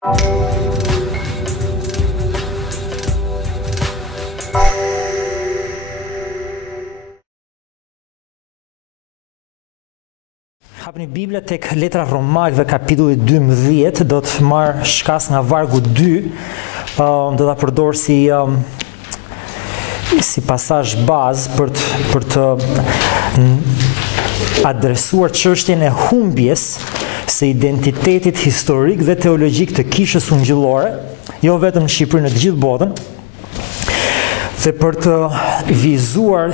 Hapni Biblia tek letra Romakëve kapitulli 12, do të marr shkas nga vargu 2, do ta përdor si pasazh bazë për të adresuar çështjen e humbjes së identitetit historik dhe teologjik të kishës ungjillore, jo vetëm në Shqipëri, në të gjithë botën, dhe për të vizuar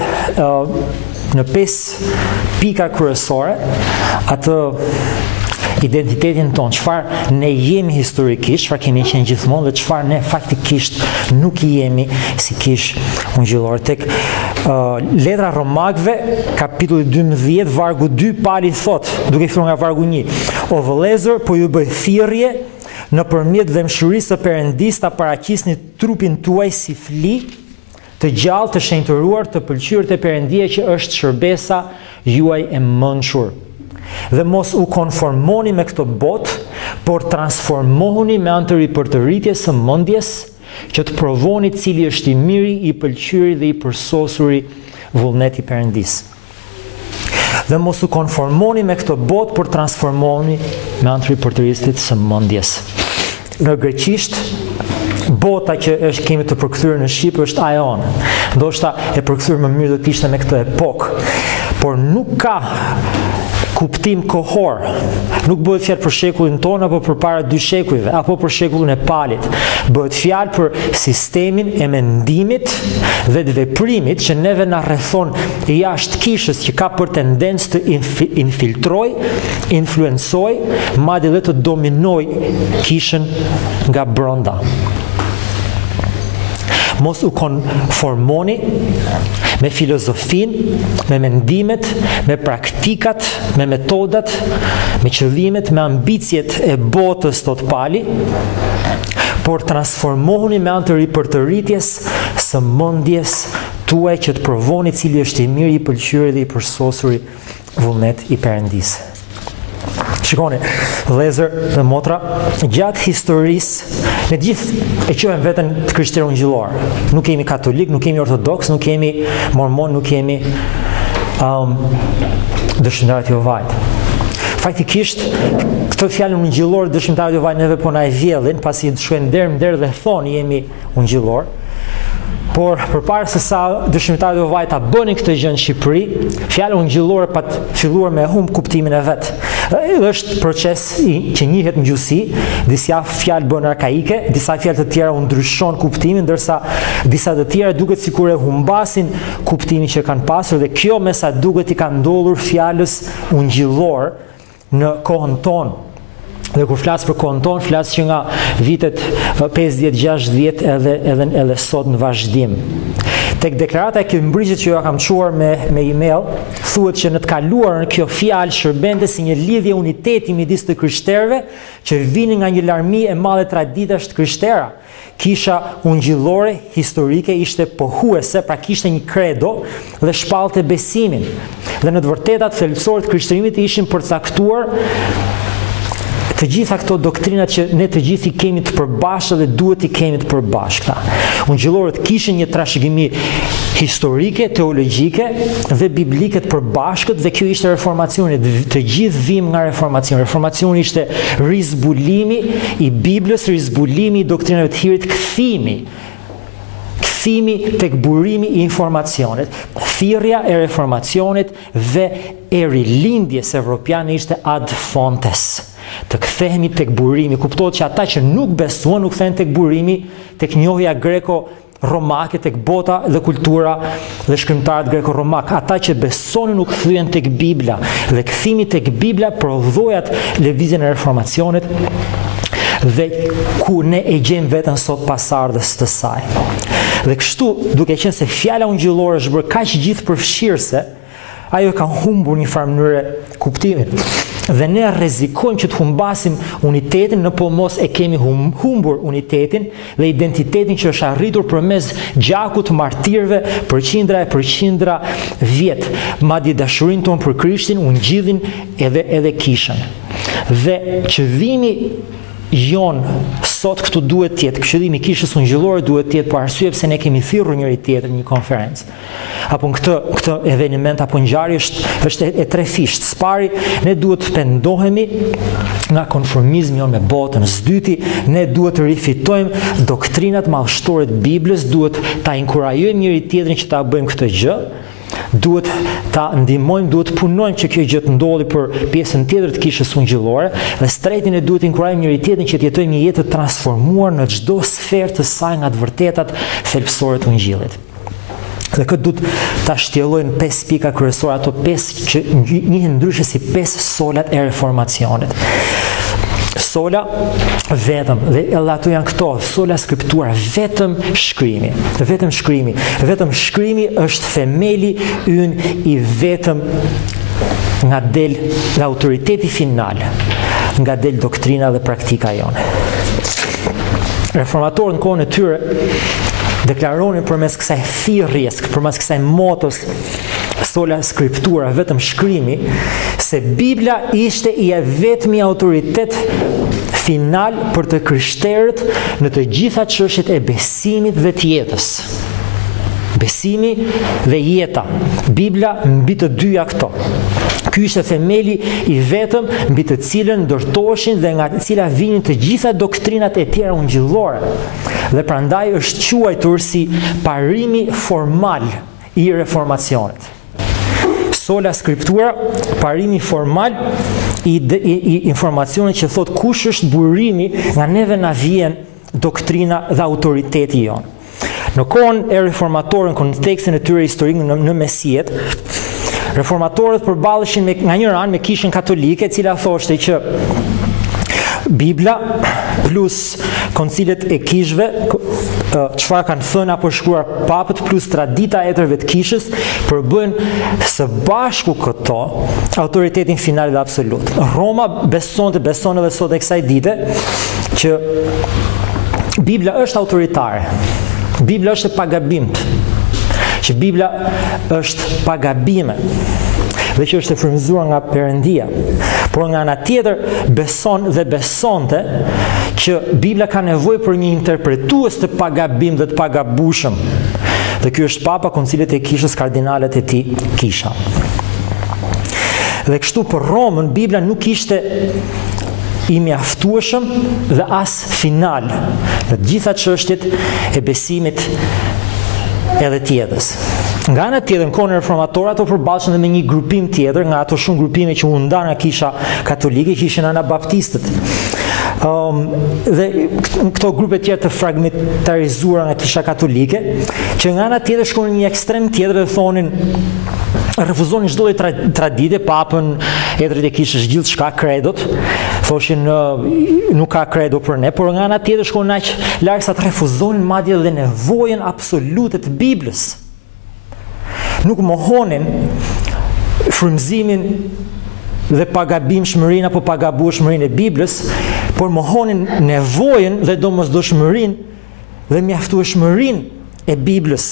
në 5 pika kryesore atë identitetin tonë, çfarë ne jemi historikisht, çfarë kemi qenë gjithmonë dhe çfarë ne faktikisht nuk i jemi si kishë ungjillore. Tek letra Romakëve, kapitulli 12, vargu 2, Pali thot, duke filluar nga vargu 1: O vëllezër, po ju bëj thirrje nëpërmjet dëmshurisë së Perëndis ta paraqisni trupin tuaj si fli të gjallë, të shenjtëruar, të pëlqyer te Perëndia që është shërbesa juaj e mençur. Dhe mos u konformoni me këtë botë, por transformohuni me anë të ripërtëritjes së mendjes, që të provoni cili është i miri, i pëlqyeri dhe i përsosuri vullneti i Perëndisë. Dhe mos u konformoni me këtë botë, por transformohuni me anë të ripërtëritjes së mendjes. Në greqisht, bota që kemi të përkthyer në shqip është aion. Ndoshta e përkthyer më mirë do të ishte me këtë epokë, por nuk ka kuptim kohor. Nuk bëhet fjalë për shekullin tonë apo përpara 2 shekujve, apo për shekullin e Palit. Bëhet fjalë për sistemin e mendimit dhe të veprimit që neve na rrethon jashtë kishës, që ka për tendencë të infiltroj, influencoj, madje edhe të dominoj kishën nga brenda. Mos u konformoni me filozofin, me mendimet, me praktikat, me metodat, me qëllimet, me ambicjet e botës, thot Pali, por transformohuni me anë të ripërtëritjes së mendjes tuaj, që të provoni cili është i miri, i pëlqyer dhe i përsosuri vullnet i Perëndisë. Shikoni, vëllezër dhe motra, gjatë historisë, ne gjithë e quajmë veten të krishterë ungjillor. Nuk kemi katolik, nuk kemi ortodoks, nuk kemi mormon, nuk kemi dëshmitarët e Jehovait. Faktikisht, këtë fjalën ungjillor, dëshmitarët e Jehovait neve po na e vjellin, pasi shkojnë der dhe thonë jemi ungjillor. Por përpara se sa dëshmitarët e Jehovait ta bënin këtë gjë në Shqipëri, fjala ungjillore pa filluar me humb kuptimin e vet. Është proces që njihet në gjuhësi, disa fjalë bëhen arkaike, disa fjalë të tjera u ndryshon kuptimin, ndërsa disa të tjera duket sikur e humbasin kuptimin që kanë pasur, dhe kjo me sa duket i ka ndodhur fjalës ungjillor në kohën tonë. Dhe kur flas për kohën tonë, flas që nga vitet 50-60 edhe sot në vazhdim. Tek deklarata e Cambridge që ja kam çuar me email, thuhet që në të kaluarën kjo fjalë shërbente si një lidhje uniteti midis të krishterëve që vinin nga një larmi e madhe traditash të krishtera. Kisha ungjillore historike ishte pohuese, pra kishte një credo dhe shpallte besimin. Dhe në të vërtetat thelbësorë të krishterimit ishin përcaktuar të gjitha këto doktrinat që ne të gjithi kemi të përbashkëta dhe duhet i kemi të përbashkëta. Ungjillorët kishin një trashëgimi historike, teologjike dhe biblike të përbashkët, dhe kjo ishte reformacioni. Të gjithë vim nga reformacioni. Reformacioni ishte rizbulimi i Biblës, rizbulimi i doktrinave të hirit, kthimi tek burimi i informacionit. Thirrja e reformacionit dhe e rilindjes evropiane ishte ad fontes. Të kthehemi tek burimi. Kuptohet që ata që nuk besuan nuk kthehen tek burimi, tek njohja greko-romake, tek bota dhe kultura dhe shkrimtarët greko-romak. Ata që besonin nuk kthyen tek Bibla, dhe kthimi tek Bibla prodhojat lëvizjen e reformacionit dhe ku ne e gjejmë veten sot pasardhës të saj. Dhe kështu, duke qenë se fjala ungjillore është bërë kaq gjithëpërfshirëse, ajo ka humbur një farë mënyrë kuptimin. Dhe ne rrezikojmë që të humbasim unitetin, në po mos e kemi humbur unitetin dhe identitetin që është arritur përmes gjakut të martirëve për qindra e përqindra vjet, madje dashurinë tonë për Krishtin, ungjillin edhe kishën. Dhe qëllimi sot këtu duhet tjetë, këshillimi Kishës Ungjillore duhet tjetë për arsye pse ne kemi thirrur njëri tjetrin në një konferencë. Apo në këtë eveniment apo ngjarje është e trefisht. Spari, ne duhet të pendohemi nga konformizmi me botën. Së dyti, ne duhet të rifitojmë doktrinat madhështore të Biblës, duhet ta inkurajojmë njëri tjetrin që ta bëjmë këtë gjë. Duhet ta ndihmojmë, duhet punojmë që kjo gjë të ndodhi për pjesën tjetër të Kishës Ungjillore, dhe së treti ne duhet inkurajojmë njëri tjetrin që të jetojmë një jetë të transformuar në çdo sferë të saj nga të vërtetat thelbësore të Ungjillit. Dhe këtë duhet ta shtjelloj në 5 pika kryesore, ato 5 që njihen ndryshe si 5 solat e reformacionit. Sola vetëm, dhe edhe ato janë këto, sola skriptura, vetëm shkrimi. Vetëm shkrimi është themeli ynë i vetëm nga del dhe autoriteti final, nga del doktrina dhe praktika jone. Reformatorët në kohën e tyre deklaronin përmes kësaj thirrjes, përmes kësaj motos sola skriptura, vetëm shkrimi, se Bibla ishte i vetmi autoritet final për të krishterët në të gjitha çështjet e besimit dhe të jetës. Besimi dhe jeta. Bibla mbi të dyja këto. Ky ishte themeli i vetëm mbi të cilën ndërtoheshin dhe nga cila vinin të gjitha doktrinat e tjera ungjillore. Dhe prandaj është quajtur si parimi formal i reformacionit. Sola skriptura, parimi formal i informacionit që thot kush është burimi nga neve na vjen doktrina dhe autoriteti jonë. Në kohën e reformatorëve, në kontekstin e tyre historik në Mesijet, reformatorët përballeshin nga një anë me Kishën Katolike, e cila thoshte që Bibla plus koncilet e kishve, çfarë kanë thënë apo shkruar papët plus tradita e tërëve të Kishës, përbëjnë së bashku këto autoritetin final dhe absolut. Roma beson edhe sot e kësaj dite që Bibla është autoritare. Bibla është e pagabimt. Që Bibla është pagabime dhe që është e frymëzuar nga Perëndia. Por nga ana tjetër beson dhe besonte që Bibla ka nevojë për një interpretues të pagabim dhe të pagabueshëm. Dhe ky është Papa, koncilet e Kishës, kardinalet e tij kisha. Dhe kështu për Romën, Bibla nuk ishte i mjaftueshëm dhe as final në të gjitha çështjet e besimit edhe të jetës. Nga ana tjetër, në kohën e reformatorëve, ato përballeshin edhe me një grupim tjetër, nga ato shumë grupime që u ndan nga Kisha Katolike, që ishin anabaptistët. Dhe këto grupe tjera të fragmentarizuara nga Kisha Katolike, që nga ana tjetër shkonin në një ekstrem tjetër dhe thonin refuzonin çdo lloj tradite, papën, etrit e Kishës, gjithçka, kredot, thoshin nuk ka kredo për ne, por nga ana tjetër shkonin aq larg sa të refuzonin madje dhe nevojën absolute të Biblës. Nuk mohonin frymëzimin dhe pagabimshmërinë apo pagabueshmërinë e Biblës, por mohonin nevojën dhe domosdoshmërinë dhe mjaftueshmërinë e Biblës.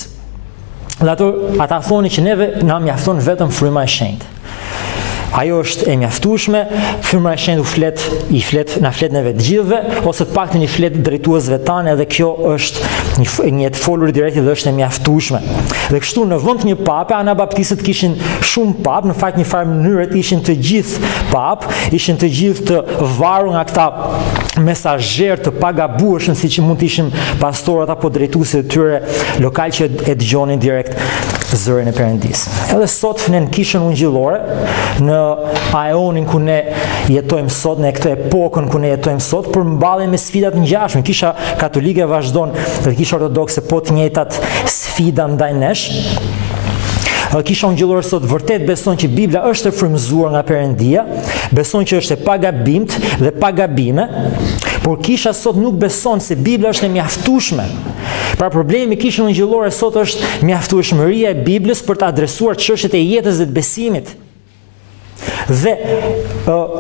Dhe ata thonin që neve na mjafton vetëm fryma e shenjtë. Ajo është e mjaftueshme, fryma e shenjtë na flet neve të gjithëve, ose të paktën i flet drejtuesve tanë, dhe kjo është një të folur direkt dhe është e mjaftueshme. Dhe kështu në vend të një pape, anabaptistët kishin shumë pap, në fakt një farë mënyrë ishin të gjithë pap, ishin të gjithë të varur nga këta mesazherë të pagabueshëm, siç mund të ishin pastorët apo drejtuesit e tyre lokal që e dëgjonin direkt zërin e Perëndis. Edhe sot në Kishën Ungjillore, në aeonin ku ne jetojmë sot, në këtë epokën ku ne jetojmë sot, përmballen me sfidat ngjashme. Kisha Katolike vazhdon dhe Kisha Ortodokse po të njëjtat sfida ndaj nesh. Kisha Ungjillore sot vërtet beson që Bibla është e frymëzuar nga Perëndia, beson që është e pagabimt dhe pagabime, por Kisha sot nuk beson se Bibla është e mjaftueshme. Pra problemi me Kishën Ungjillore sot është mjaftueshmëria e Biblës për të adresuar çështjet e jetës dhe të besimit. Dhe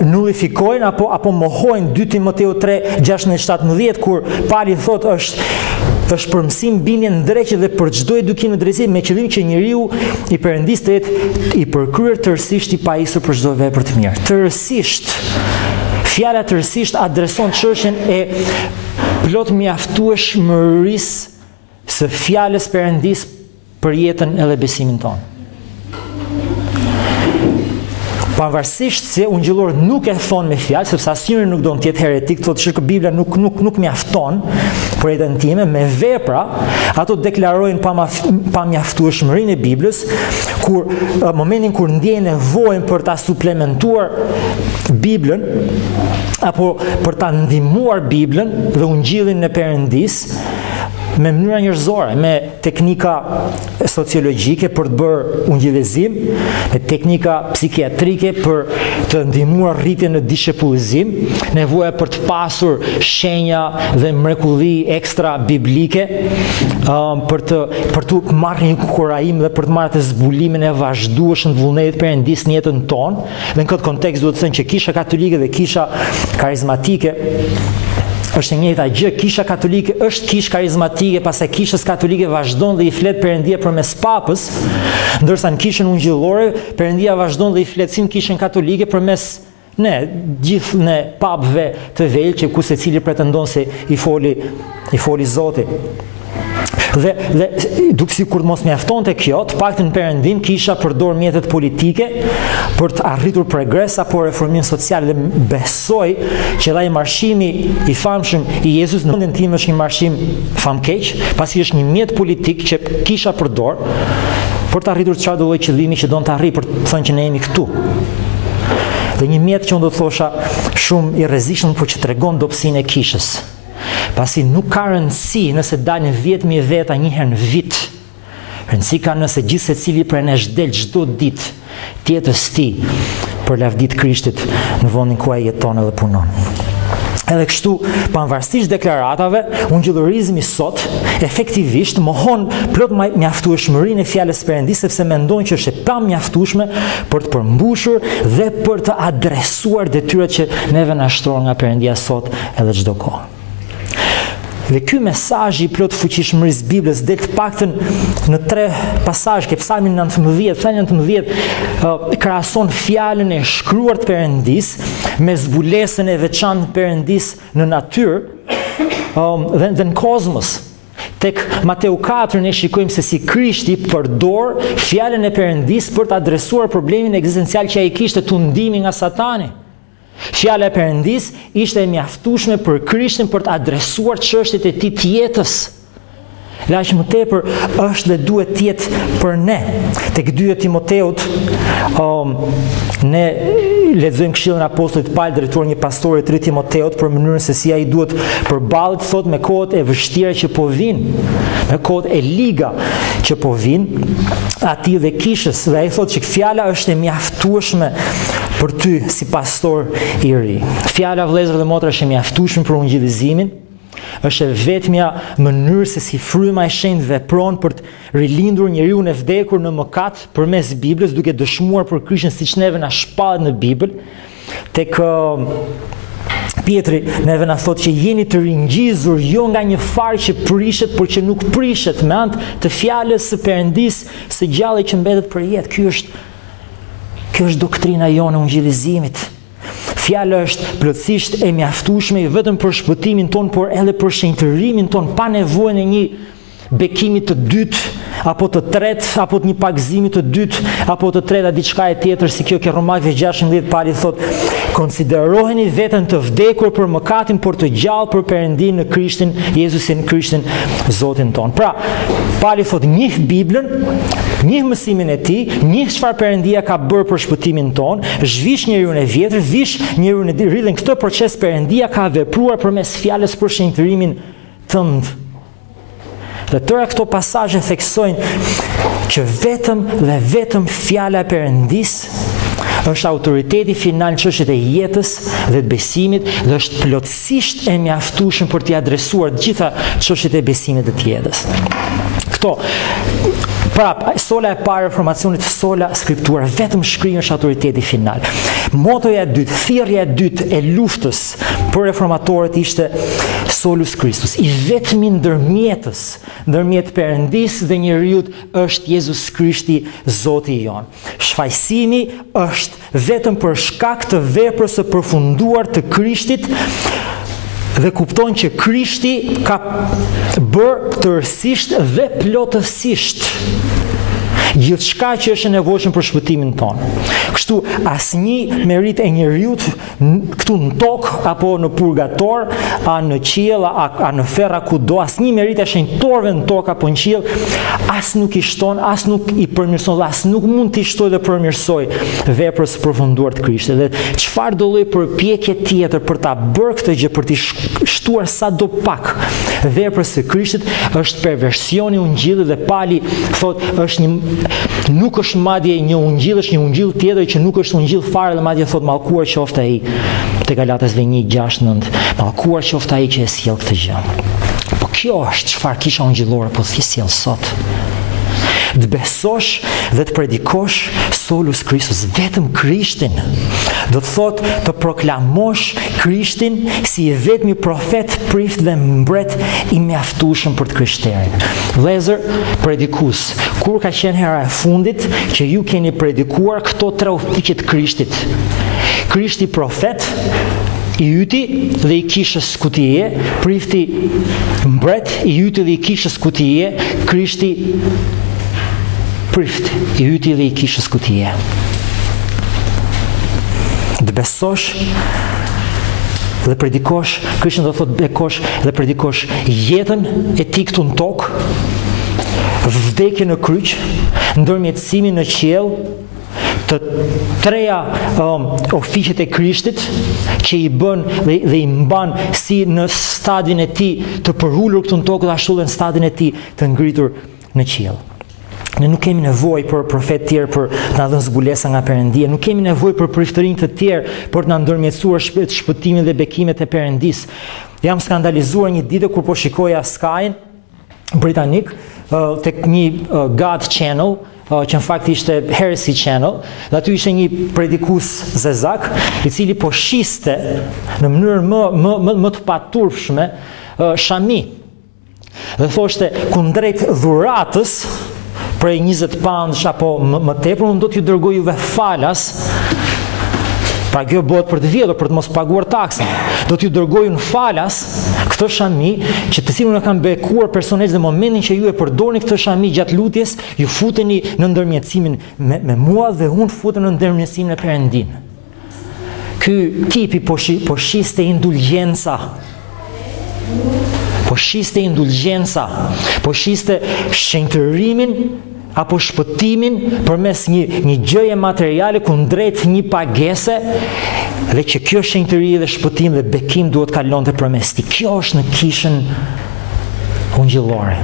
nullifikojnë apo mohojnë 2 Timoteu 3:16-17, kur Pali thot është për mësim, bindje, ndreqje dhe për çdo edukim në drejtësi, me qëllim që njeriu i Perëndis të jetë i përkryer tërësisht, i pajisur për çdo vepër të mirë. Tërësisht, Fjala tërësisht adreson çështjen e plot mjaftueshmërisë së fjalës Perëndis për jetën edhe besimin tonë. Pavarësisht se Ungjillori nuk e thon me fjalë, sepse asnjëri nuk do të jetë heretik, thotë që Bibla nuk mjafton për jetën time, me vepra ato deklarojnë pa mjaftueshmërinë e Biblës, kur momentin kur ndjejnë nevojën për ta suplementuar Biblën apo për ta ndihmuar Biblën dhe Ungjillin e Perëndis me mënyra njerëzore, me teknika sociologjike për të bërë ungjillizim, me teknika psikiatrike për të ndihmuar rritjen në dishepullizim, nevoja për të pasur shenja dhe mrekulli ekstra biblike, për të marrë një kurajim dhe për të marrë të zbulimin e vazhdueshëm të vullnetit Perëndis në jetën tonë. Dhe në këtë kontekst duhet të thënë që Kisha Katolike dhe Kisha Karizmatike është e njëjta gjë. Kisha Katolike është kishë karizmatike, pastaj Kishës Katolike vazhdon dhe i flet Perëndia përmes Papës, ndërsa në Kishën Ungjillore Perëndia vazhdon dhe i flet Kishën Katolike përmes gjithë ne papëve të vegjël që ku secili pretendon se i foli Zoti. Dhe duke sikur mos mjaftonte kjo, të paktën Perëndim Kisha përdor mjetet politike për të arritur progres apo reformim social, dhe besoj që ai marshimi i famshëm i Jezus në mendjen time është një marshim famkeq, pasi është një mjet politik që Kisha përdor për të arritur çfarë do lloj qëllimi që don të arrijë, për të thënë që ne jemi këtu. Dhe një mjet që unë do të thosha shumë i rrezikshëm, por që tregon dobësinë e Kishës. Pasi nuk ka rëndësi nëse dalin 10.000 veta një herë në vit. Rëndësi ka nëse gjithë secili prej nesh del çdo ditë tjetës tij për lavdit Krishtit në vendin ku ai jeton edhe punon. Edhe kështu, pavarësisht deklaratave, ungjillorizmi sot efektivisht mohon plot mjaftueshmërinë e fjalës Perëndis, sepse mendojnë që është e pamjaftueshme për të përmbushur dhe për të adresuar detyrat që neve na shtrohen nga Perëndia sot edhe çdo kohë. Dhe ky mesazh i plot fuqishmërisë Biblës del të paktën në 3 pasazhe, ke Psalmin 19. Psalmi 19 krahason fjalën e shkruar të Perëndis me zbulesën e veçantë të Perëndis në natyrë dhe në kozmos. Tek Mateu 4 ne shikojmë se si Krishti përdor fjalën e Perëndis për të adresuar problemin ekzistencial që ai kishte, tundimi nga Satani. Fjala e Perëndis ishte e mjaftueshme për Krishtin për të adresuar çështjet e tij të jetës. Dhe aq më tepër është dhe duhet të jetë për ne. Tek 2 Timoteut ne lexojmë këshillin e apostullit Paul drejtuar një pastori të 3 Timoteut për mënyrën se si ai duhet përballet thot me kohët e vështira që po vijnë, me kohët e liga që po vijnë atij dhe Kishës. Dhe ai thotë që fjala është e mjaftueshme për ty si pastor i ri. Fjala, vëllezër dhe motra, është e mjaftueshme për ungjillizimin. Është vetmja mënyrë se si fryma e shenjtë vepron për të rilindur njeriu e vdekur në mëkat përmes Biblës, duke dëshmuar për Krishtin siç neve na shpahet në Bibël. Tek Pietri neve na thotë që jeni të ringjizur jo nga një far që prishet, por që nuk prishet, me anë të fjalës së Perëndis së gjallë që mbetet për jetë. Kjo është doktrina jonë e ungjillizimit. Fjala është plotësisht e mjaftueshme jo vetëm për shpëtimin ton, por edhe për shenjtërimin ton, pa nevojën e një bekimi të dytë, apo të tretë, apo të një pagëzimi të dytë, apo të treta diçka e tjetër, si kjo ke Romakëve 16, Pali thotë, konsideroheni veten të vdekur për mëkatin, por të gjallë për Perëndinë në Krishtin, Jezusin Krishtin, Zotin ton. Pra, Pali thotë, njih Biblën, njih mësimin e tij, njih çfarë Perëndia ka bërë për shpëtimin ton, zhvish njeriu e vjetër, vish njeriu e ri, dhe në këtë proces Perëndia ka vepruar përmes fjalës për shenjtërimin tënd. Dhe tëra këto pasazhe theksojnë që vetëm fjala e Perëndis është autoriteti final në çështjet e jetës dhe të besimit, dhe është plotësisht e mjaftueshëm për t'i adresuar të gjitha çështjet e besimit dhe të jetës. Këto sola e parë e formacionit, sola skriptura, vetëm shkrimi është autoriteti final. Motoja e dytë, thirrja e dytë e luftës për reformatorët ishte solus Christus, i vetmi ndërmjet Perëndis dhe njeriut është Jezus Krishti, Zoti jon. Shfaqësimi është vetëm për shkak të veprës së përfunduar të Krishtit dhe kupton që Krishti ka bërë tërësisht dhe plotësisht gjithçka që është e nevojshme për shpëtimin tonë. Kështu asnjë merit e njeriut këtu në tokë apo në purgator, a në qiell, a në ferra kudo, asnjë merit e shenjtorëve në tokë apo në qiell, as nuk i shton, as nuk i përmirëson, as nuk mund t'i shtojë dhe përmirësoj veprës së përfunduar të Krishtit. Dhe çfarë do lloj përpjekje tjetër për ta bërë këtë gjë, për t'i shtuar sadopak veprës së Krishtit, është perversioni i Ungjillit dhe Pali thotë është nuk është madje një ungjill, është një ungjill tjetër që nuk është ungjill fare, dhe madje thotë mallkuar qoftë ai, te Galatësve 1:6-9, mallkuar qoftë ai që e sjell këtë gjë. Po kjo është çfarë kisha ungjillore po thjesht sjell sot. Të besosh dhe të predikosh solus Christus, vetëm Krishtin. Do të thotë të proklamosh Krishtin si i vetmi profet, prift dhe mbret i mjaftueshëm për të krishterën. Vëllezër, predikues, kur ka qenë hera e fundit që ju keni predikuar këto tre ofiqe të Krishtit? Krishti profet, i yti dhe i kishës kutije, prifti mbret, i yti dhe i kishës kutije, Krishti prift, i yti dhe i kishës kutije. Të besosh dhe predikosh, Krishtin do të thotë bekosh dhe predikosh jetën e tij këtu në tokë, vdekjen në kryq, ndërmjetësimin në qiell, të treja ofiqet e Krishtit që i bën dhe i mban si në stadin e tij të përulur këtu në tokë dhe ashtu dhe në stadin e tij të ngritur në qiell. Ne nuk kemi nevojë për profet tjerë për të na dhënë zbulesa nga Perëndia, nuk kemi nevojë për priftërinj të tjerë për të na ndërmjetësuar shpëtimin dhe bekimet e Perëndis. Jam skandalizuar një ditë kur po shikoja Skyn britanik tek një God Channel, që në fakt ishte Heresy Channel, dhe aty ishte një predikues zezak, i cili po shiste në mënyrë më të paturpshme shami. Dhe thoshte kundrejt dhuratës prej 20 pounds apo më tepër, unë do t'ju dërgoj juve falas. Pra kjo bëhet për të vjedhur, për të mos paguar taksën. Do t'ju dërgoj në falas këtë shami, që të cilën e kanë bekuar personazh në momentin që ju e përdorni këtë shami gjatë lutjes, ju futeni në ndërmjetësimin me mua dhe unë futem në ndërmjetësimin e Perëndin. Ky tipi po shiste indulgjenca. Po shiste indulgjenca, po shiste shenjtërimin apo shpëtimin përmes një gjëje materiale kundrejt një pagese, dhe që kjo shenjtëri dhe shpëtim dhe bekim duhet kalonte përmes tij. Kjo është në kishën ungjillore.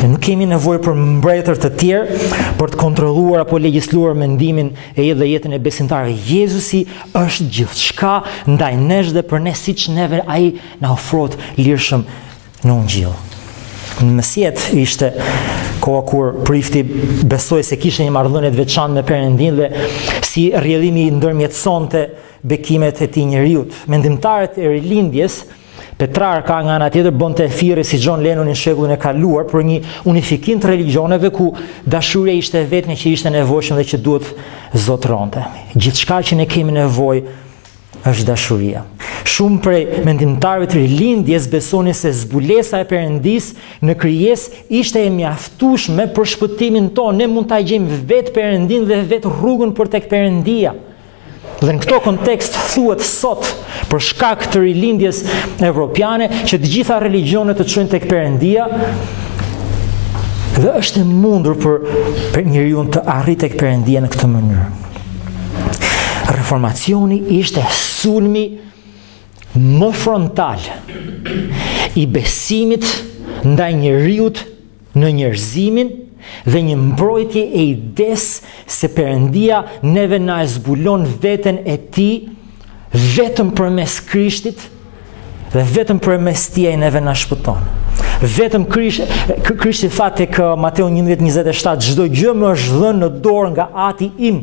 Ne nuk kemi nevojë për mbretër të tjerë për të kontrolluar apo legjisluar mendimin e jetën e besimtarëve. Jezusi është gjithçka ndaj nesh dhe për ne, siç neve ai na ofrohet lirshëm në Ungjill. Në mesjet ishte koha kur prifti besoi se kishte një marrëdhënie të veçantë me Perëndin dhe si rrjedhimi i ndërmjetësonte bekimet e tij njeriut. Mendimtarët e rilindjes, Petrarka nga ana tjetër bënte thirrje si John Lennon në shekullin e kaluar për një unifikim të religioneve ku dashuria ishte vetme që ishte nevojshme dhe që duhet zotëronte. Gjithçka që ne kemi nevojë është dashuria. Shumë prej mendimtarëve të rilindjes besonin se zbulesa e Perëndis në krijesë ishte e mjaftueshme për shpëtimin tonë. Ne mund ta gjejmë vetë Perëndin dhe vetë rrugën për tek Perëndia. Dhe në këto kontekst thuhet sot, për shkak të rilindjes evropiane, që të gjitha religionet të çojnë tek Perëndia, dhe është e mundur për njeriu të arrijë tek Perëndia në këtë mënyrë. Reformacioni ishte sulmi më frontal i besimit ndaj njeriut në njerëzimin dhe një mbrojtje e ides se Perëndia neve na e zbulon veten e tij vetëm përmes Krishtit dhe vetëm përmes tij ai neve na shpëton. Vetëm Krishti tha tek Mateu 11:27, çdo gjë më është dhënë në dorë nga Ati im.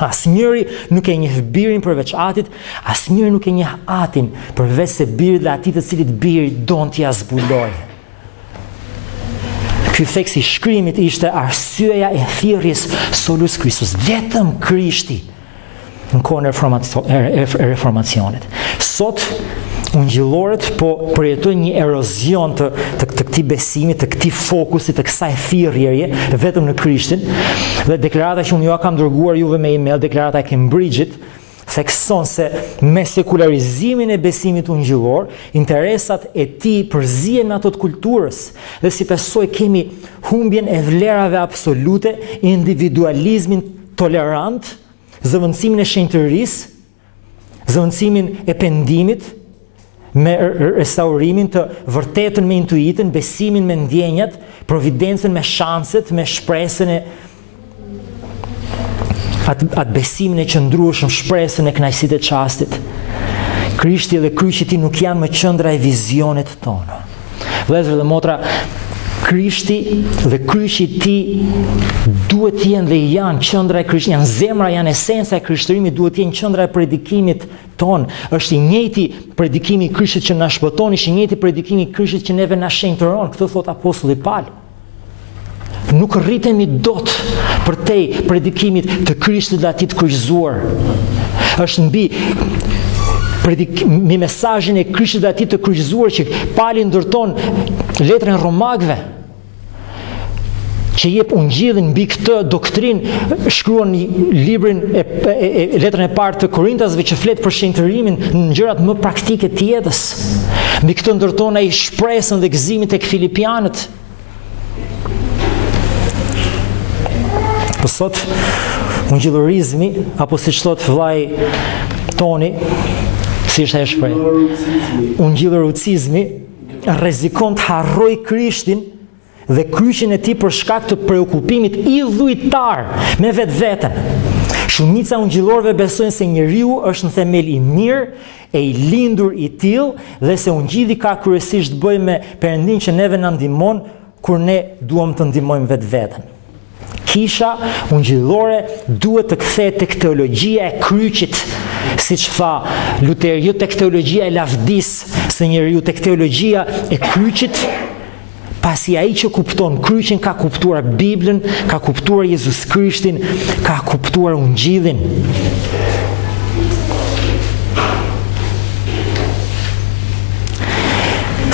Asnjëri nuk e njeh birin përveç atit, asnjëri nuk e njeh atin përveç se birit dhe atit të cilit biri don t'ia zbulojë. Ky theks i shkrimit ishte arsyeja e thirrjes solus Kristus, vetëm Krishti në kohën e reformacionit. Sot ungjillorët po përjetojnë një erozion të këtij besimi, të këtij fokusi, të kësaj thirrjeje vetëm në Krishtin. Dhe deklarata që unë ju kam dërguar juve me email, deklarata e Cambridge-it, thekson se me sekularizimin e besimit ungjillor, interesat e tij përzihen me ato të kulturës dhe si besoj kemi humbjen e vlerave absolute, individualizmin tolerant, zëvendësimin e shenjtërisë, zëvendësimin e pendimit, me restaurimin të vërtetën me intuitën, besimin me ndjenjat, providencën me shanset, me shpresën e atë besimin e qëndrueshëm, shpresën e kënaqësitë e çastit. Krishti dhe kryqi i tij nuk janë më qendra e vizionit tonë. Vëllezër dhe motra, Krishti dhe kryqi i tij duhet të jenë dhe janë qendra e Krishtit, janë zemra, janë esenca e krishtërimit, duhet të jenë qendra e predikimit ton. Është i njëjti predikimi i Krishtit që na shpëton, është i njëjti predikimi i Krishtit që neve na shenjtëron, këtë thot apostulli Paul. Nuk rritemi dot përtej predikimit të Krishtit dhe atit kryqëzuar. Është mbi mesazhin e Krishtit dhe atit të kryqëzuar që Pali ndërton letrën Romakëve, që jep ungjillin mbi këtë doktrinë, shkruan librin e letrën e parë të Korintasve që flet për shenjtërimin në gjërat më praktike të jetës. Mbi këtë ndërton ai shpresën dhe gëzimin tek filipianët. Po sot ungjillorizmi, apo siç thot vllai Toni, si është ajo shprehje, ungjillorucizmi rrezikon të harroj Krishtin dhe kryqin e tij për shkak të preokupimit idhujtar me vetveten. Shumica ungjillorëve besojnë se njeriu është në themel i mirë, e i lindur i tillë dhe se ungjilli ka kryesisht të bëjë me Perëndin që neve na ndihmon kur ne duam të ndihmojmë vetveten. Kisha ungjillore duhet të kthehet tek teologjia e kryqit, siç tha Luteri, jo tek teologjia e lavdisë së njeriu, tek teologjia e kryqit, pasi ai që kupton kryqin ka kuptuar Biblën, ka kuptuar Jezus Krishtin, ka kuptuar ungjillin.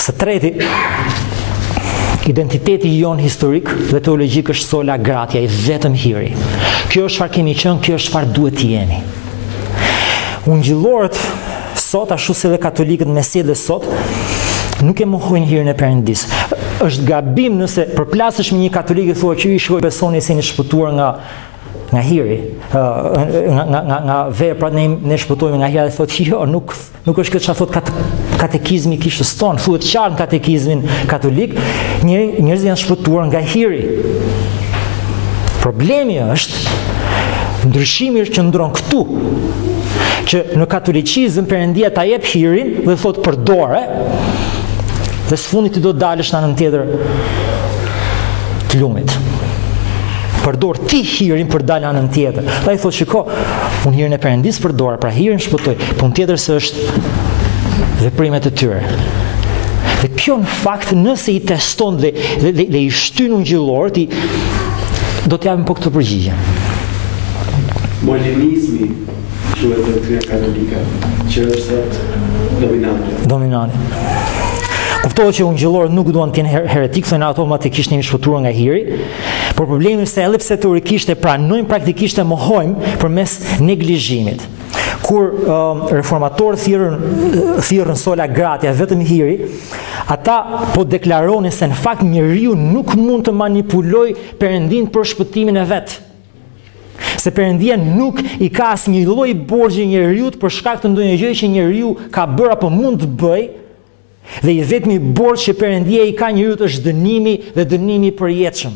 Së treti, identiteti jon historik dhe teologjik është sola gratia, i vetëm hiri. Kjo është çfarë kemi qenë, kjo është çfarë duhet të jemi. Ungjillorët sot, ashtu si dhe katolikët mesjellë sot, nuk e mohojnë hirin e Perëndis. Është gabim nëse përplasesh me një katolik e thua që ju shkoj besoni se jeni shpëtuar nga hiri, nga veprat, ne shpëtojmë nga hiri, dhe thotë jo, nuk është këtë çfarë thot katekizmi i kishës tonë, thuhet qartë në katekizmin katolik, njerëzit janë shpëtuar nga hiri. Problemi është ndryshimi që ndron këtu, që në katolicizëm Perëndia ta jep hirin dhe thotë përdore, dhe sfundit ti do të dalësh në anën tjetër të lumit. Përdor ti hirin për dalë anën tjetër. Dhe ai thotë, shiko, unë hirin e Perëndis përdor, pra hirin shpëtoj, po në tjetër se është veprimet e tyre. Dhe kjo në fakt nëse i teston dhe i shtyn ungjillorët, do t'japim po këtë përgjigje. Molinizmi quhet doktrina katolike, që është dominante. Kuptohet që ungjillorët nuk duan të jenë heretik, thonë automatikisht jemi shpëtuar nga hiri, por problemi është se edhe pse teorikisht e pranojmë, praktikisht e mohojmë përmes neglizhimit. Kur reformatorët thirrën sola gratia, vetëm hiri, ata po deklaronin se në fakt njeriu nuk mund të manipulojë Perëndin për shpëtimin e vet. Se Perëndia nuk i ka asnjë lloj borxhi njeriu për shkak të ndonjë gjëje që njeriu ka bërë apo mund të bëjë. Dhe i vetmi borxh që Perëndia i ka njeriu është dënimi dhe dënimi i përjetshëm.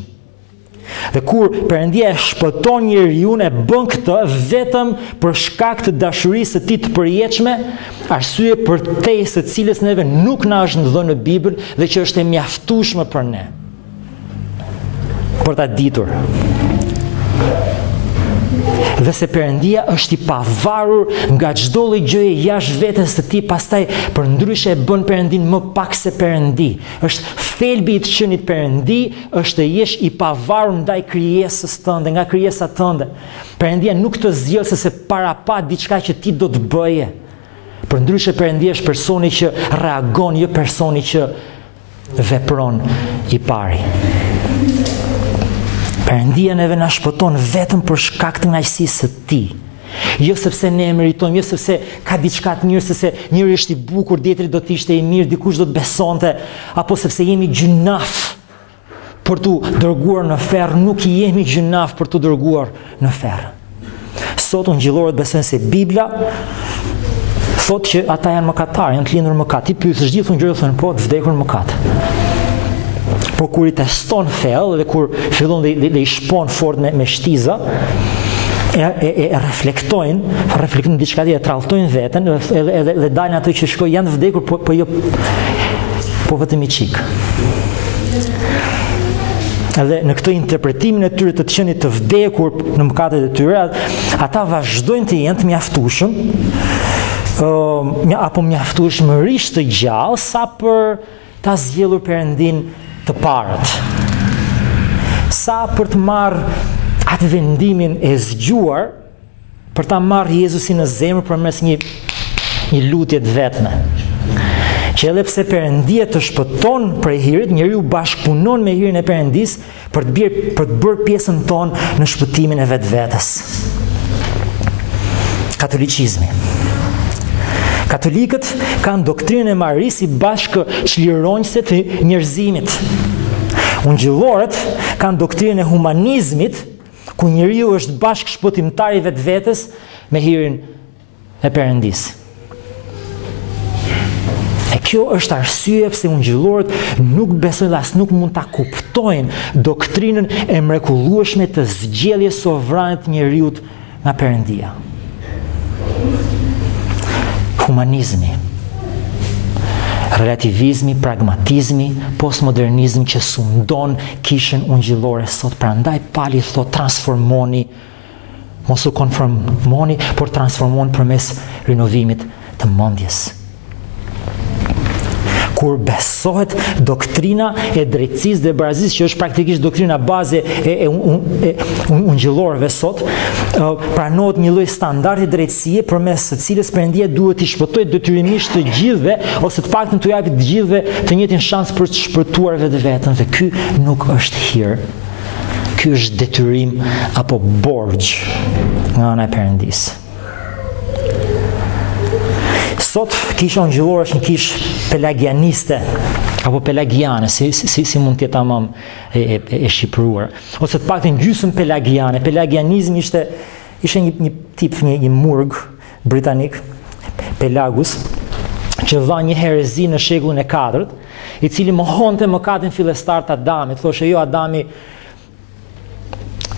Dhe kur Perëndia e shpëton njeriu, e bën këtë vetëm për shkak të dashurisë së tij të përjetshme, arsye për te së cilës neve nuk na është dhënë në Bibël dhe që është e mjaftueshme për ne. Për ta ditur. Dhe se Perëndia është i pavarur nga çdo lloj gjëje jashtë vetes së tij, pastaj përndryshe e bën Perëndin më pak se Perëndi. Është thelbi i të qenit Perëndi, është të jesh i pavarur ndaj krijesës tënde, nga krijesa tënde. Perëndia nuk të zgjell se para pa diçka që ti do të bëje. Përndryshe Perëndia është personi që reagon, jo personi që vepron i pari. Perëndia neve na shpëton vetëm për shkak të kënaqësisë së tij. Jo sepse ne e meritojmë, jo sepse ka diçka të mirë, sepse njëri është i bukur, tjetri do të ishte i mirë, dikush do të besonte, apo sepse jemi gjynaf për t'u dërguar në ferr, nuk jemi gjynaf për t'u dërguar në ferr. Sot ungjillorët besojnë se Bibla thotë që ata janë mëkatarë, janë të lindur mëkat. Ti pyetësh gjithë ungjillorët thonë po, të vdekur në mëkat. Por kur i teston thellë dhe kur fillon dhe i shpon fort me shtiza, e reflektojnë diçka tjetër, tralltojnë veten dhe dalin ato që shkojnë janë të vdekur, po vetëm i çik. Edhe në këtë interpretimin e tyre të qenit të vdekur në mëkatet e tyre, ata vazhdojnë të jenë të mjaftueshëm, apo mjaftueshmërisht të gjallë sa për ta zgjedhur Perëndin të parët. Sa për të marrë atë vendimin e zgjuar për ta marrë Jezusin në zemër përmes një lutje të vetme. Që edhe pse Perëndia të shpëton prej hirit, njeriu bashkëpunon me hirin e Perëndis për të bërë pjesën tonë në shpëtimin e vetvetes. Katolicizmi. Katolikët kanë doktrinën e marrërisë si bashkë çlironjëse të njerëzimit. Ungjillorët kanë doktrinën e humanizmit, ku njeriu është bashkë shpëtimtar i vetvetes me hirin e Perëndis. E kjo është arsye pse ungjillorët nuk besojnë dhe as nuk mund ta kuptojnë doktrinën e mrekullueshme të zgjedhjes sovrane të njeriut nga Perëndia. Humanizmi, relativizmi, pragmatizmi, postmodernizmi që sundon kishën ungjillore sot. Prandaj Pali thot transformoni, mos u konformoni, por transformoni përmes rinovimit të mendjes. Kur besohet doktrina e drejtësisë dhe barazisë, që është praktikisht doktrina baze e ungjillorëve sot, pranohet një lloj standardi drejtësie përmes së cilës Perëndia duhet t'i shpëtojë detyrimisht të gjithëve, ose të paktën t'u japë të gjithëve të njëjtin shans për të shpëtuar vetveten. Dhe ky nuk është hir. Ky është detyrim apo borxh nga ana e Perëndisë. Sot kisha ungjillore është një kishë pelagianiste apo pelagiane, si mund të jetë tamam e shqipëruar, ose të paktën gjysmë pelagiane. Pelagianizmi ishte një tip, një murg britanik, Pelagus, që dha një herezi në shekullin e 4, i cili mohonte mëkatin fillestar të Adamit. Thoshte jo, Adami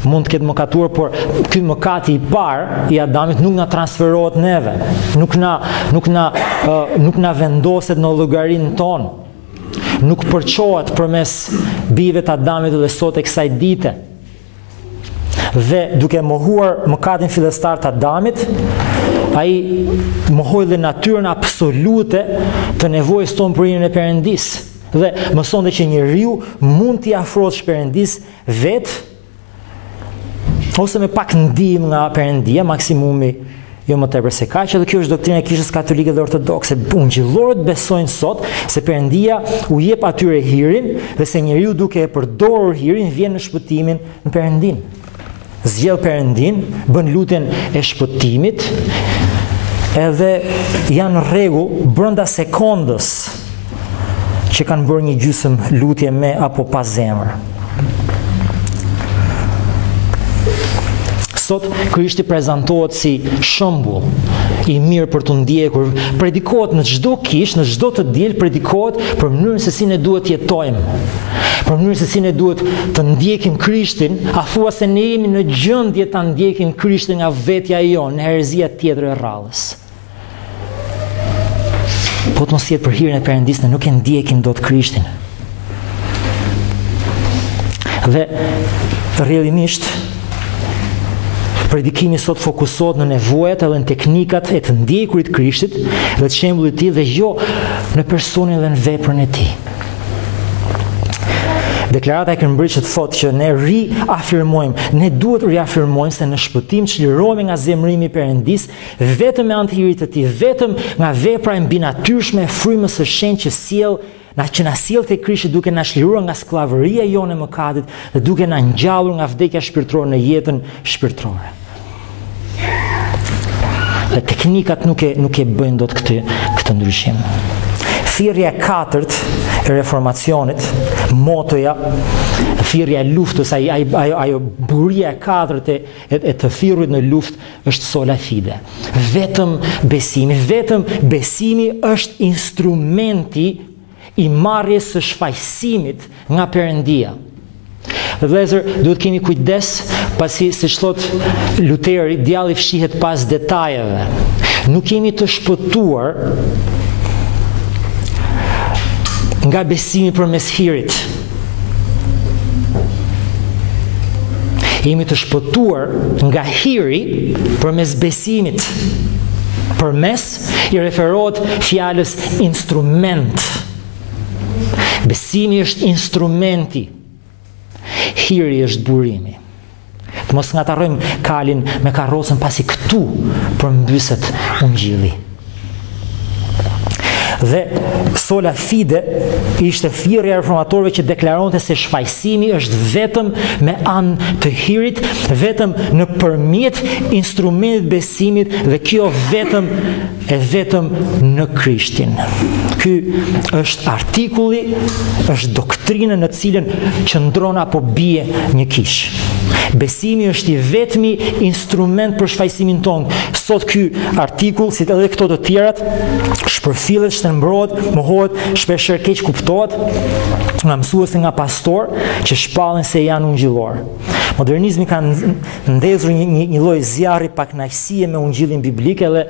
mund të ketë mëkatuar, por ky mëkati i parë i Adamit nuk na transferohet neve, nuk na vendoset në llogarinë tonë, nuk përçohet përmes bijve të Adamit dhe sot e kësaj dite. Dhe duke mohuar mëkatin fillestar të Adamit, ai mohoi dhe natyrën absolute të nevojës tonë për hirin e Perëndisë. Dhe mësonte që njeriu mund t'i afrohet Perëndis vetë, ose me pak ndihmë nga Perëndia, maksimumi jo më tepër se kaq. Edhe kjo është doktrina e kishës katolike dhe ortodokse. Ungjillorët besojnë sot se Perëndia u jep atyre hirin dhe se njeriu duke e përdorur hirin vjen në shpëtimin në Perëndin. Zgjell Perëndin, bën lutjen e shpëtimit, edhe janë në rregull brenda sekondës që kanë bërë një gjysmë lutje me apo pa zemër. Sot Krishti prezantohet si shembull i mirë për të ndjekur. Predikohet në çdo kishë, në çdo të diel predikohet për mënyrën se si ne duhet jetojmë, për mënyrën se si ne duhet të ndjekim Krishtin, afua se ne jemi në gjendje ta ndjekim Krishtin nga vetja jonë, në herezia tjetër e rrallës. Po të mos jetë për hirin e Perëndisë, ne nuk e ndjekim dot Krishtin. Dhe rrjedhimisht Predikimi sot fokusohet në nevojat edhe në teknikat e të ndjekurit Krishtit dhe të shembullit të tij dhe jo në personin dhe në veprën e tij. Deklarata e Këmbërisë thotë që ne riafirmojmë, ne duhet riafirmojmë se në shpëtim çlirohemi nga zemrimi i Perëndis vetëm me anë të hirit të tij, vetëm nga vepra e mbinatyrshme e frymës së shenjtë që na sjell te Krishti duke na çliruar nga skllavëria jonë e mëkatit dhe duke na ngjallur nga vdekja shpirtërore në jetën shpirtërore. Dhe teknikat nuk e bëjnë dot këtë ndryshim. Thirrja e katërt e reformacionit, motoja, thirrja e luftës, ajo buria e katërt e të thirrurit në luftë është sola fide. Vetëm besimi është instrumenti i marrjes së shfaqësimit nga Perëndia. Dhe vëllezër, duhet kemi kujdes pasi siç thot Luteri, djalli fshihet pas detajeve. Nuk jemi të shpëtuar nga besimi përmes hirit. Jemi të shpëtuar nga hiri përmes besimit. Përmes i referohet fjalës instrument. Besimi është instrumenti. Hiri është burimi. Të mos ngatarrojmë kalin me karrocën pasi këtu përmbyset ungjilli. Dhe sola fide ishte thirrja e reformatorëve që deklaronte se shfaqësimi është vetëm me anë të hirit, vetëm nëpërmjet instrumentit besimit dhe kjo vetëm në Krishtin. Ky është artikulli, është doktrina në cilën qëndron apo bie një kish. Besimi është i vetmi instrument për shfaqësimin tonë. Sot ky artikull, si edhe këto të tjerat, shpërfillet, shtrembrohet, mohohet, shpeshherë keq kuptohet nga mësues nga pastor që shpallen se janë ungjillor. Modernizmi ka ndezur një lloj zjarri pa kënaqësie me ungjillin biblik edhe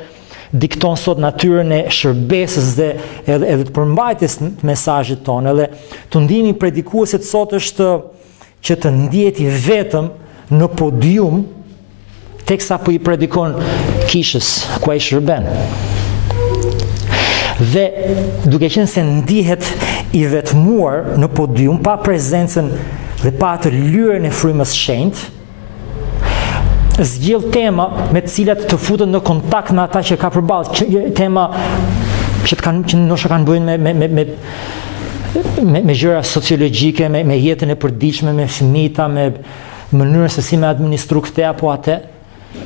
dikton sot natyrën e shërbesës dhe edhe të përmbajtjes të mesazhit tonë. Edhe tundimi i predikuesit sot është që të ndihet i vetëm në podium teksa po i predikon Kishes ku ai shërben. Dhe duke qenë se ndihet i vetmuar në podium pa prezencën dhe pa të lyrën e frymës shenjtë, zgjidh tema me të cilat të futen në kontakt me ata që ka përballë, tema që ndoshta kanë bëjnë me gjëra sociologjike, me jetën e përditshme, me fëmijëta, me mënyrën se si me administru këtë apo atë,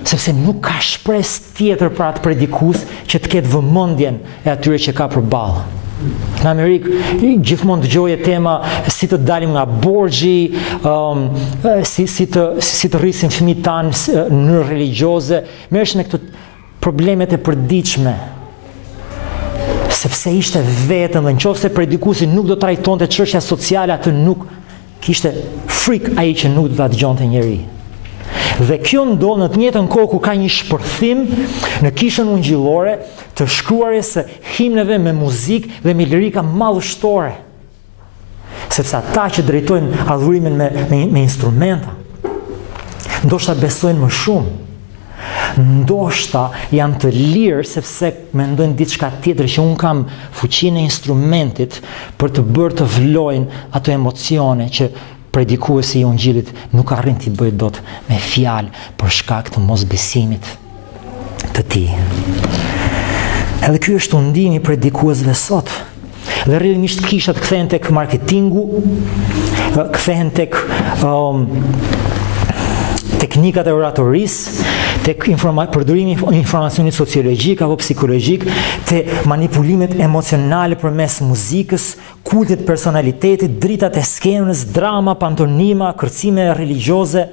sepse nuk ka shpresë tjetër për atë predikues që të ketë vëmendjen e atyre që ka përballë. Në Amerikë gjithmonë dëgjoje tema si të dalim nga borxhi, si të rrisin fëmijët tanë në religjioze, merresh me këto problemet e përditshme. Sepse ishte vetëm, dhe nëse predikuesi nuk do trajtonte çështja sociale, atë nuk kishte frikë ai që nuk do ta dëgjonte njeri. Dhe kjo ndodh në të njëjtën kohë ku ka një shpërthim në kishën ungjillore të shkruarjes së himneve me muzikë dhe me lirika madhështore. Sepse ata që drejtojnë adhurimin me instrumenta, ndoshta besojnë më shumë. Ndoshta janë të lirë sepse mendojnë diçka tjetër, që unë kam fuqinë e instrumentit për të bërë të vlojnë ato emocione që predikuesi i ungjillit nuk arrin t'i bëjë dot me fjalë për shkak të mosbesimit të tij. Edhe ky është undimi i predikuesve sot. Dhe realisht kishat kthehen tek marketingu, kthehen tek teknikat e oratorisë, tek përdorimi i informacionit sociologjik apo psikologjik, te manipulimet emocionale përmes muzikës, kultit personalitetit, dritat e skenës, drama, pantonima, kërcime religjioze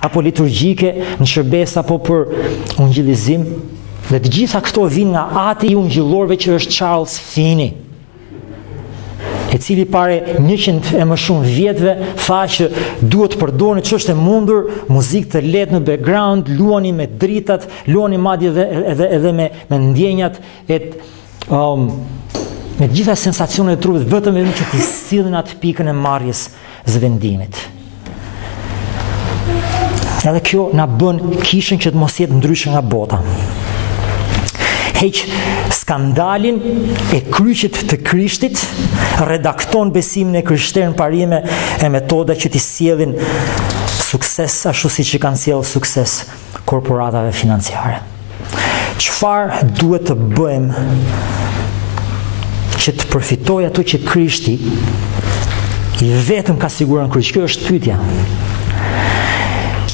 apo liturgjike në shërbes apo për ungjillizim. Dhe të gjitha këto vijnë nga ati i ungjillorëve që është Charles Finney, e cili pare 100 e më shumë vjetëve tha që duhet të përdorni ç'është e mundur, muzikë të lehtë në background, luani me dritat, luani madje edhe me ndjenjat me të gjitha sensacionet e trupit, vetëm që t'i sillin atë pikën e marrjes së vendimit. Edhe kjo na bën kishën që të mos jetë ndryshe nga bota. Heq skandalin e kryqit të Krishtit, redakton besimin e krishterë në parime e metoda që t'i sjellin sukses ashtu siç i kanë sjellë sukses korporatave financiare. Çfarë duhet të bëjmë që të përfitojë ato që Krishti i vetëm ka siguruar në kryq? Kjo është pyetja.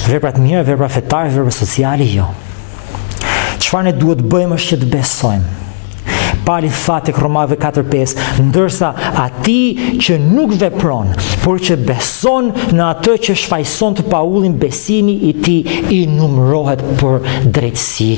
Vepra të mira, vepra fetare, vepra sociale, jo. Çfarë ne duhet bëjmë është që të besojmë. Pali tha tek Romave 4:5, ndërsa ati që nuk vepron, por që beson në atë që shfaqson të paullin, besimi i tij i numërohet për drejtësi.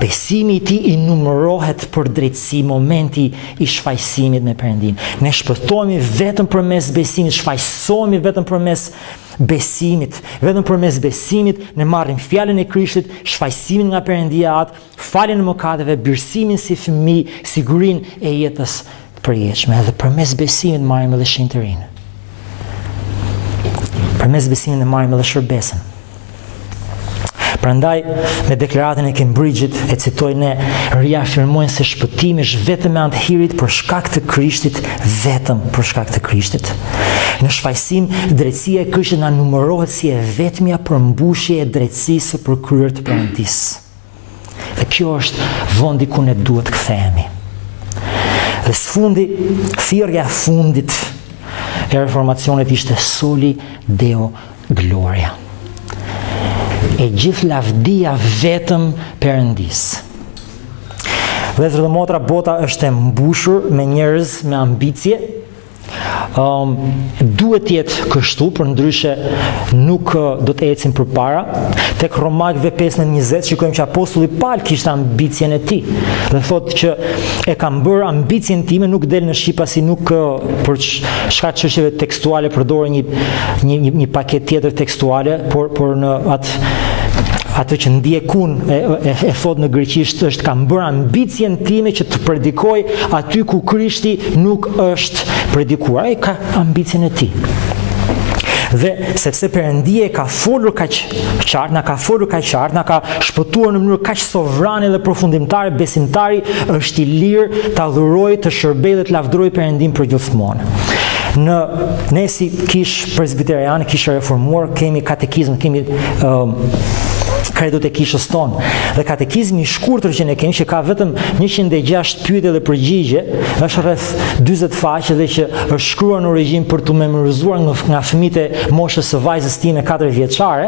Besimi i tij i numërohet për drejtësi, momenti i shfaqsimit me Perëndin. Ne shpëtohemi vetëm përmes besimit, shfaqsohemi vetëm përmes besimit. Vetëm përmes besimit ne marrim fjalën e Krishtit, shfaqsimin nga Perëndia atë, faljen e mëkateve, birësimin si fëmijë, sigurinë e jetës të përjetshme. Edhe përmes besimit marrim edhe shenjtërinë. Përmes besimit ne marrim edhe shërbesën. Prandaj, me deklaratën e Cambridge-it, e citoj, ne riafirmojnë se shpëtimi është vetëm me anë të hirit për shkak të Krishtit, vetëm për shkak të Krishtit. Në shfaqsim, drejtësia e Krishtit na numërohet si e vetmja përmbushje e drejtësisë së përkryer të Perëndisë. Dhe kjo është vendi ku ne duhet të kthehemi. Dhe sfundi, thirrja e fundit e reformacionit ishte soli Deo Gloria. E gjithë lavdia vetëm Perëndis. Vëllezër dhe motra, bota është e mbushur me njerëz me ambicie. Duhet jetë kështu, për ndryshe nuk do të ecim përpara. Tek Romakëve 5:20 shikojmë që apostulli Paul kishte ambicien e tij. Dhe thotë që e kam bërë ambicien time, nuk del në shqip pasi nuk për shkak çështjeve tekstuale përdor një paketë tjetër tekstuale, por në atë që ndjekun e thot në greqisht është kam bërë ambicien time që të predikoj aty ku Krishti nuk është predikuar. Ai ka ambicien e tij. Dhe sepse Perëndia ka folur kaq qartë, na ka folur kaq qartë, na ka shpëtuar në mënyrë kaq sovrane dhe përfundimtare, besimtari është i lirë ta adhurojë, të shërbejë dhe të lavdërojë Perëndin përgjithmonë. Ne si kish presbiteriane, kish reformuar, kemi katekizëm, kemi kredot e kishës tonë. Dhe katekizmi i shkurtër që ne kemi, që ka vetëm 106 pyetje dhe përgjigje, është rreth 40 faqe dhe që është shkruar në origjin për të memorizuar nga fëmijët e moshës së vajzës time 4 vjeçare,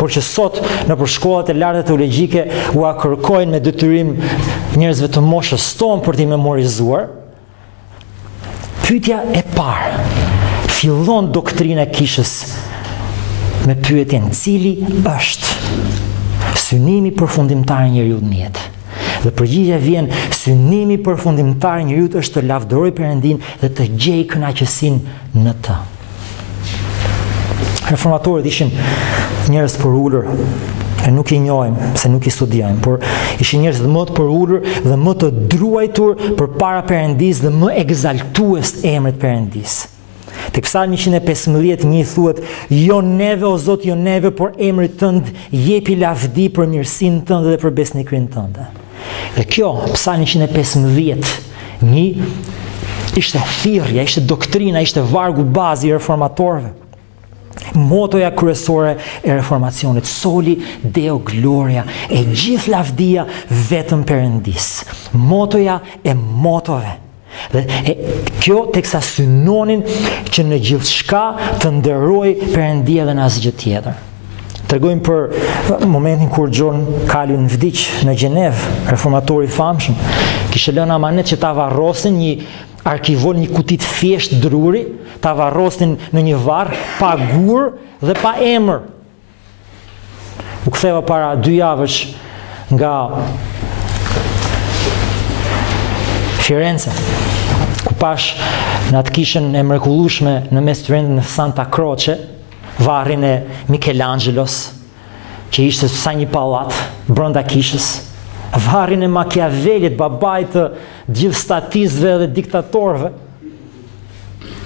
por që sot nëpër shkollat e larta teologjike u kërkojnë me detyrim njerëzve të moshës tonë për t'i memorizuar. Pyetja e parë fillon doktrina e kishës me pyetjen cili është synimi përfundimtar i njeriut në jetë. Dhe përgjigjja vjen, synimi përfundimtar i njeriut është të lavdërojë Perëndin dhe të gjejë kënaqësinë në të. Reformatorët ishin njerëz përulur, e nuk i njohim se nuk i studiojmë, por ishin njerëz më të përulur dhe më të druajtur përpara Perëndisë dhe më egzaltues emrit Perëndisë. Tek Psalmi 115 një thuhet, jo neve o Zot, jo neve, por emrit tënd jepi lavdi për mirësinë tënde dhe për besnikrinë tënde. Dhe kjo, Psalmi 115, një ishte thirrja, ishte doktrina, ishte vargu bazë i reformatorëve. Motoja kryesore e reformacionit, soli Deo Gloria, e gjithë lavdia vetëm Perëndis. Motoja e motove. Dhe kjo teksa synonin që në gjithçka të nderoj Perëndia dhe në asgjë tjetër. Tregojmë për momentin kur John Calvin vdiq në Gjenevë, reformatori i famshëm. Kishte lënë amanet që ta varrosin një arkivon, një kuti të thjesht druri, ta varrosin në një varr pa gur dhe pa emër. U ktheva para 2 javësh nga Firenze, ku pash në atë kishën e mrekullueshme në mes të rendit në Santa Croce, varrin e Michelangelos, që ishte sa një pallat brenda kishës, varrin e Machiavellit, babait të gjithë statistëve dhe diktatorëve.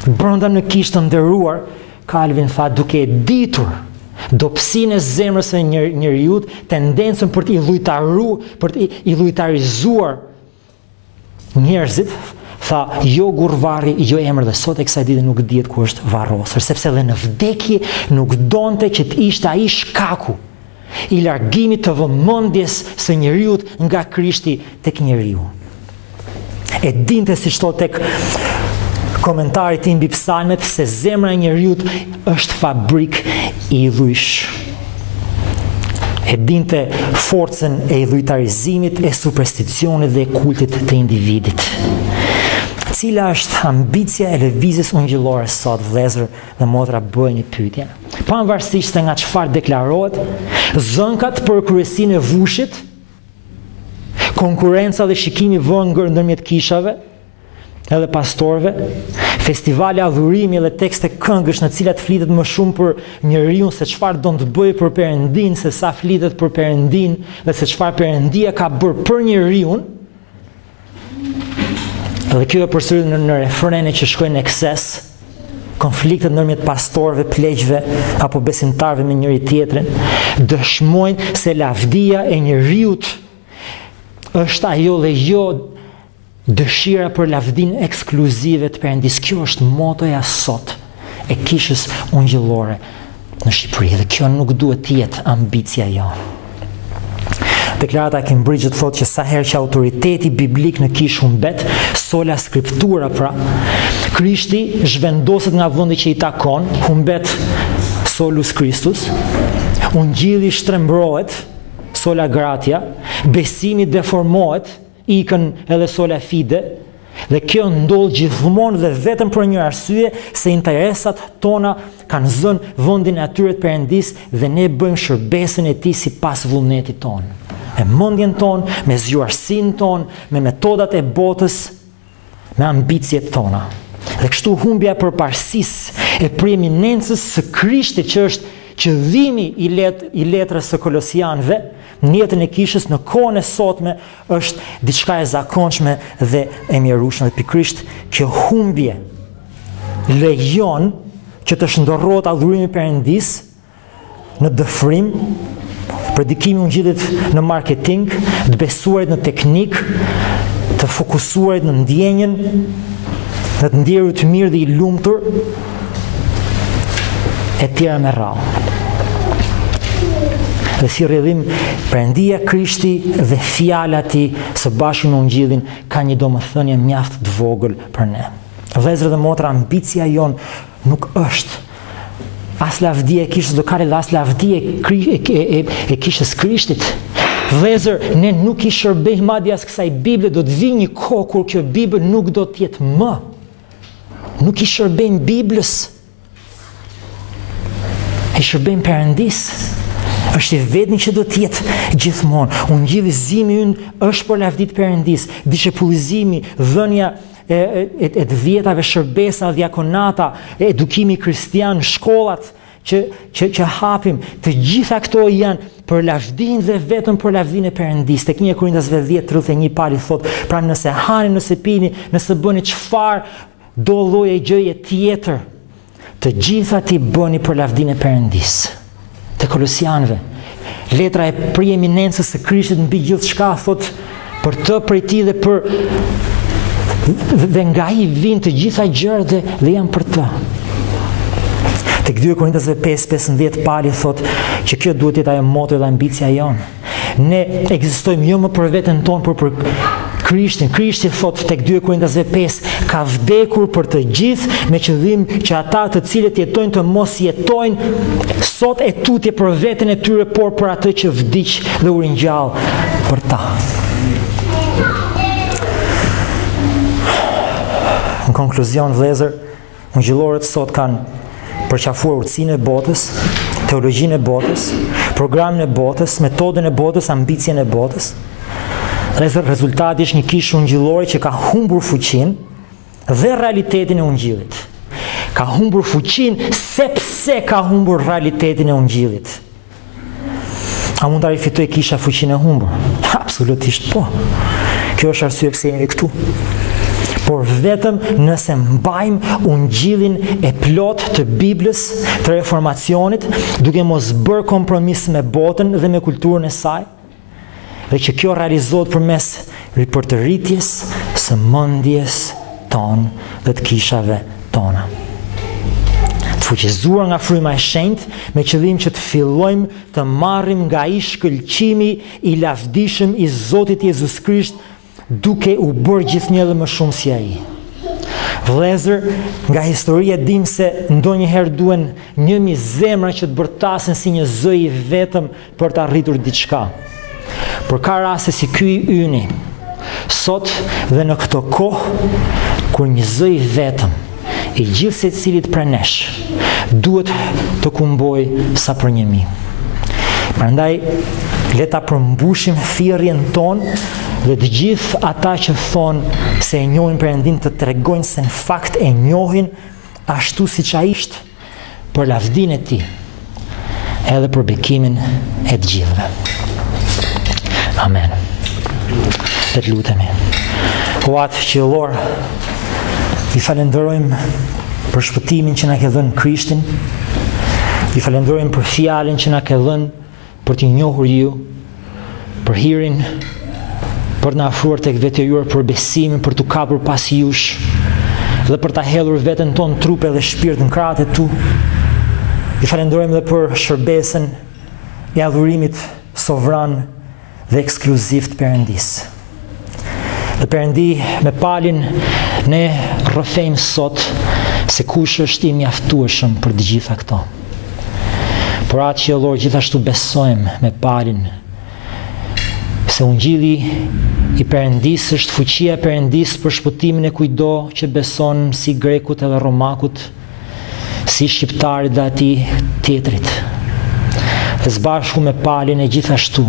Brenda në kishë të nderuar, Calvin tha, duke e ditur Dobësinë e zemrës së njeriut, tendencën për të i lujtarizuar njerëzit, tha, jo gurvarri, jo emër, dhe sot e kësaj dite nuk dihet ku është varrosur, sepse edhe në vdekje nuk donte që të ishte ai shkaku i largimit të vëmendjes së njeriut nga Krishti tek njeriu. E dinte, siç thotë tek komentari i mbi psalmet, se zemra e njeriut është fabrik i idhujsh. E dinte forcën e idhujtarizimit, e supersticionit dhe e kultit të individit. Cila është ambicia e lëvizjes ungjillore sot, vëllezër dhe motra, bëj një pyetje. Pavarësisht se nga çfarë deklarohet, zënkat për kryesinë e vushit, konkurenca dhe shikimi vënë ndërmjet kishave, edhe pastorëve, festivale adhurimi dhe tekste këngësh në cilat flitet më shumë për njeriu se çfarë do të bëjë për Perëndin, se sa flitet për Perëndin dhe se çfarë Perëndia ka bërë për njeriu. Dhe kjo e përsëritet në refrene që shkojnë në ekses, konfliktet ndërmjet pastorëve, pleqve apo besimtarëve me njëri tjetrin, dëshmojnë se lavdia e njeriut është ajo dhe jo dëshira për lavdinë ekskluzive të Perëndis. Kjo është motoja sot e kishës ungjillore në Shqipëri, dhe kjo nuk duhet të jetë ambicia jonë. Deklarata e Cambridge-it thotë që sa herë që autoriteti biblik në kishë humbet, sola skriptura pra, Krishti zhvendoset nga vendi që i takon, humbet solus Christus, ungjilli shtrembrohet, sola gratia, besimi deformohet, ikën edhe sola fide, dhe kjo ndodh gjithmonë dhe vetëm për një arsye, se interesat tona kanë zënë vendin e atyre të Perëndis dhe ne bëjmë shërbesën e tij sipas vullnetit tonë. Me mendjen tonë, me zgjuarsinë tonë, me metodat e botës, me ambicjet tona. Dhe kështu humbja e përparësisë e preeminencës së Krishtit, që është qëllimi i letrës së Kolosianëve, në jetën e kishës në kohën e sotme, është diçka e zakonshme dhe e mjerueshme. Dhe pikërisht kjo humbje lejon që të shndërrohet adhurimi Perëndis në dëfrim, predikimi i ungjillit në marketing, të besuarit në teknik, të fokusuarit në ndjenjen, dhe të ndjerit të mirë dhe i lumtur, e tjera me radhë. Dhe si rrjedhim, Perëndia, Krishti dhe fjala e tij së bashku në ungjillin ka një domethënie mjaft të vogël për ne. Vëllezër dhe motra, ambicia jonë nuk është as lavdia e kishës lokale dhe as lavdia e kishës Krishtit. Vëllezër, ne nuk i shërbejmë madje as kësaj Bible, do të vijë një kohë kur kjo Bibël nuk do të jetë më. Nuk i shërbejmë Biblës. I shërbejmë Perëndis. Është i vetmi që do të jetë gjithmonë. Ungjillizimi ynë është për lavditë Perëndis, dishepullizimi, dhënia e të vjetave, shërbesa, diakonata, edukimi kristian, shkollat që hapim, të gjitha këto janë për lavdinë dhe vetëm për lavdinë e Perëndis. Tek 1 Korintasve 10:31 Pali thotë, pra nëse hani, nëse pini, nëse bëni çfarë do lloje gjëje tjetër, të gjitha ti bëni për lavdinë e Perëndis. Te Kolosianëve, letra e preeminencës së Krishtit mbi gjithçka, thotë, për të, prej tij dhe për dhe nga ai vijnë të gjitha gjërat dhe janë për të. Tek 2 Korintasve 5:15 Pali thotë që kjo duhet të jetë ajo moto dhe ambicia jonë. Ne ekzistojmë jo më për veten tonë, por për Krishtin. Krishti thotë tek 2 Korintasve 5, ka vdekur për të gjithë, me qëllim që ata të cilët jetojnë të mos jetojnë sot e tutje për veten e tyre, por për atë që vdiq dhe u ringjall për ta. Në konkluzion, vëllezër, ungjillorët sot kanë përqafuar urtësinë e botës, teologjinë e botës, programin e botës, metodën e botës, ambicien e botës. Rezultati është një kishë ungjillore që ka humbur fuqinë dhe realitetin e ungjillit. Ka humbur fuqinë sepse ka humbur realitetin e ungjillit. A mund ta rifitoj kisha fuqinë e humbur? Absolutisht po. Kjo është arsye pse jemi këtu. por vetëm nëse mbajmë ungjillin e plot të Biblës, të reformacionit, duke mos bërë kompromis me botën dhe me kulturën e saj, dhe që kjo realizohet përmes ripërtëritjes së mendjes tonë dhe të kishave tona. Të fuqizuar nga fryma e shenjtë me qëllim që të fillojmë të marrim nga ai shkëlqimi i lavdishëm i Zotit Jezus Krisht, duke u bërë gjithnjë dhe më shumë si ai. Vëllezër, nga historia dim se ndonjëherë duhen 1000 zemra që të bërtasen si një zë i vetëm për të arritur diçka. Por ka raste si ky i yni, sot dhe në këto kohë, kur një zë i vetëm i gjithë secilit prej nesh duhet të kumboj sa për 1000. Prandaj, le ta përmbushim thirrjen tonë dhe të gjithë ata që thonë se e njohin Perëndin të tregojnë se në fakt e njohin ashtu siç ai ishte, për lavdinë e tij, edhe për bekimin e të gjithëve. Amen. Dhe të lutemi. O Atë qiellor, i falenderojmë për shpëtimin që na ke dhënë Krishtin, i falenderojmë për fjalën që na ke dhënë për t'i njohur ju, për hirin, për na afruar tek vetë juar, për besimin, për t'u kapur pas jush, dhe për ta hedhur veten tonë trupe dhe shpirt në krahët e tu. I falenderojmë dhe për shërbesën e adhurimit sovran dhe ekskluziv të Perëndisë. Dhe Perëndi, me palin ne rrëfejmë sot se kush është i mjaftueshëm për të gjitha këto. Por Atë qiellor, gjithashtu besojmë me palin se ungjilli i Perëndisë është fuqia e Perëndisë për shpëtimin e kujdo që beson, si grekut edhe romakut, si shqiptarit dhe atij tjetrit. Dhe së bashku me palin e gjithashtu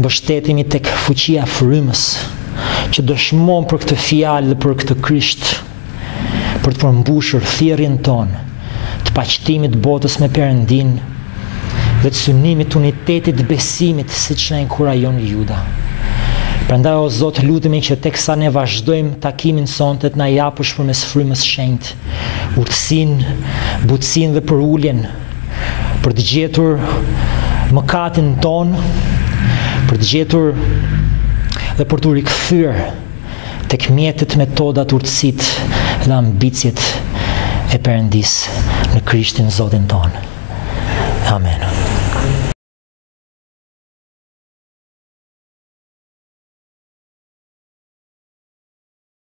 mbështetemi tek fuqia frymës që dëshmon për këtë fjalë dhe për këtë Krisht, për të përmbushur thirrjen tonë të paqëtimit botës me Perëndin dhe të synimit unitetit besimit, siç na inkurajon Juda. Prandaj o Zot, lutemi që teksa ne vazhdojmë takimin sonte të na japësh përmes frymës shenjtë urtësinë, butësinë dhe përuljen për të gjetur mëkatin tonë, për të gjetur dhe për të rikthyer tek mjetet, metodat, urtësitë dhe ambicjet e Perëndisë në Krishtin Zotin tonë. Amen.